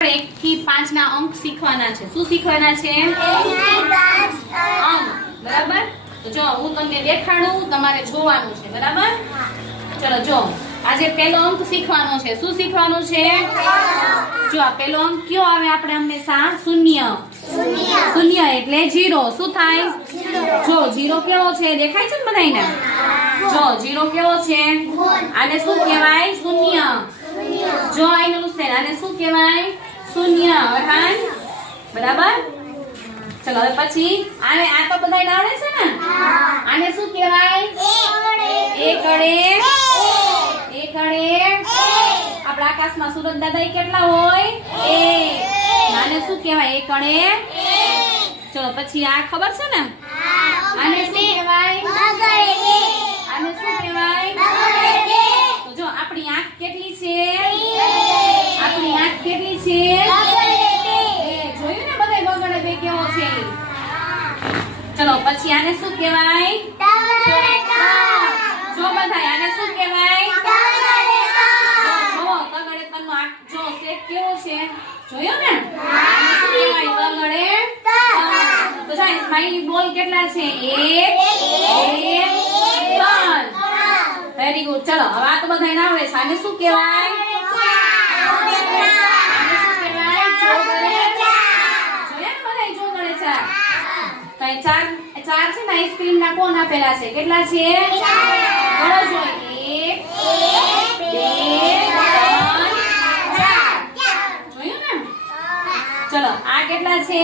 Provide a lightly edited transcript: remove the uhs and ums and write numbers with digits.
1 થી 5 ના અંક શીખવાના છે. શું શીખવાના છે? અંક. બરાબર? તો જો હું તમને દેખાડું, તમારે જોવાનું છે. બરાબર? ચલો જો આજે પહેલો અંક શીખવાનો છે. શું શીખવાનું છે? જો આ પહેલો અંક કયો આવે આપણે હંમેશા? શૂન્ય. શૂન્ય એટલે 0. શું થાય? જો 0 કેવો છે? દેખાય છે ને બધાયને? જો 0 કેવો છે? આને શું કહેવાય? શૂન્ય. જો આઈનું છે આને શું કહેવાય? શૂન્ય. બરાબર? ચલો હવે પછી આને આ તો બધાયને આવડે છે ને? આને શું કહેવાય? એકડે. આપણા આકાશમાં સૂરજ દાદા કેટલા હોય? 1. આને શું કહેવાય? એકડે. ચલો પછી આ ખબર છે ને? આને શું કહેવાય? આને શું કહેવાય? તો જો આપણી આંખ કેટલી છે? આપણી આંખ કેટલી છે? જોયું ને બધાય બગડે બે કેવો છે? ચલો પછી આને શું કહેવાય? જો બધાય આને શું કહેવાય? જો તગડેતરનો આંખ જો શેપ કેવો છે? જોયો ને? આને શું કહેવાય? તગડેતર. તો જાય સ્માઈલી બોલ કેટલા છે? 1 2 3. Very good. ચલો હવે આ તો બધાયને આવડે છે. આને શું કહેવાય? ચાર છે ને આઈસ્ક્રીમ ના કોણ આપેલા છે? કેટલા છે? ગણો છો. 1 2 3 4. જોયું ને? ચલો આ કેટલા છે?